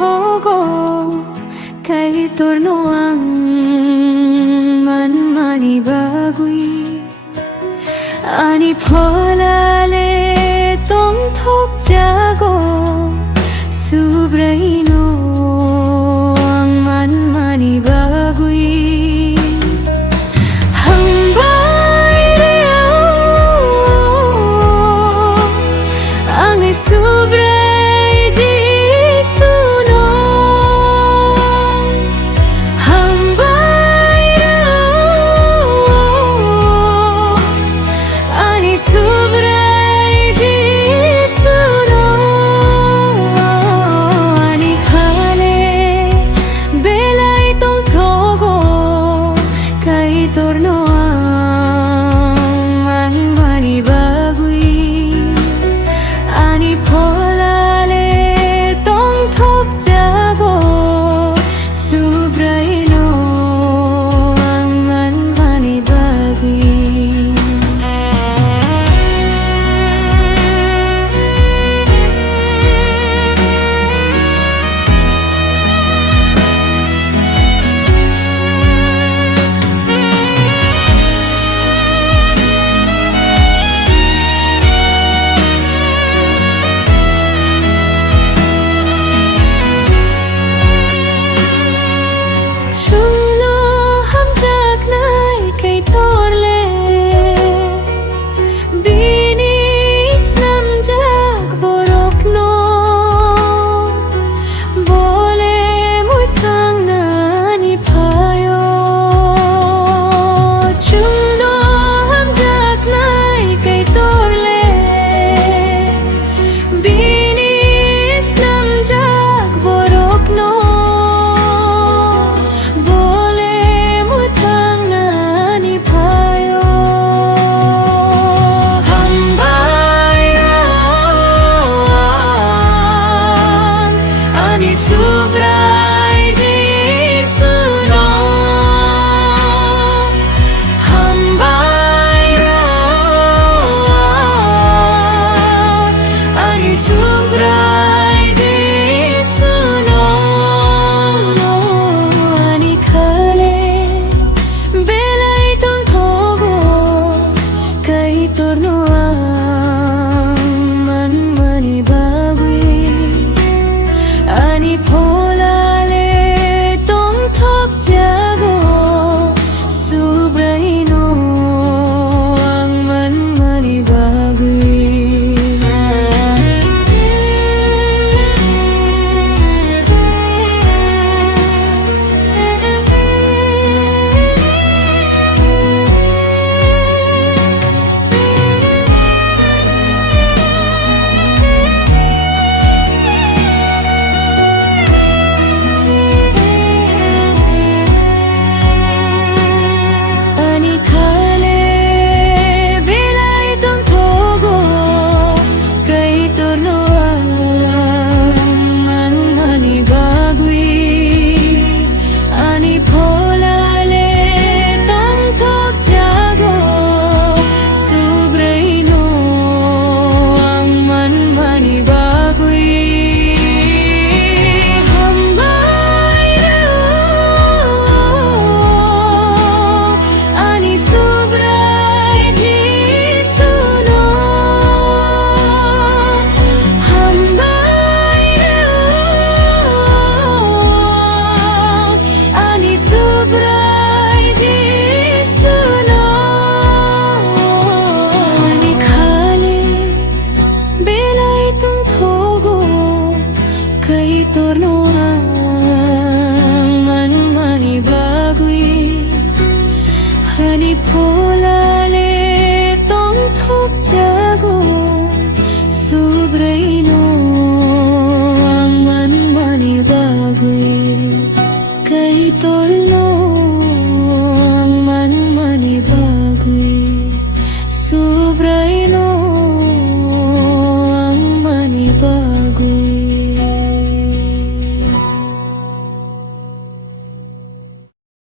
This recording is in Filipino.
thogo kay torno ang manmanibagui ani pholale tong thok jago subraino ang manmanibagui hambay ang subray jisuno hambay ani subray jisuno ani khale belay tong thogo kay torno ang manibagui ani pholale tong thok jago subraino ang manibagui Chunglo hamjak nai kay torle binis namjak borok no bole mutang nani phayo chunglo hamjak nai kay torle binis namjak borok no subray jisuno hambay ani subray jisuno ani khale belay tong thogo kay torno ang manmanibagui ani pholale tong thok jago subraino ang manmanibagui ani khale belay tong thogo kay torno ang manibagui ani pholale tong thok jago subraino ang manibagui hambay ani subray jisuno hambay ani subray jisuno ani khale belay tong thogo kay torno ang manibagui ani pholale tong thok jago subraino ang manibagui kay torno ang manibagui subray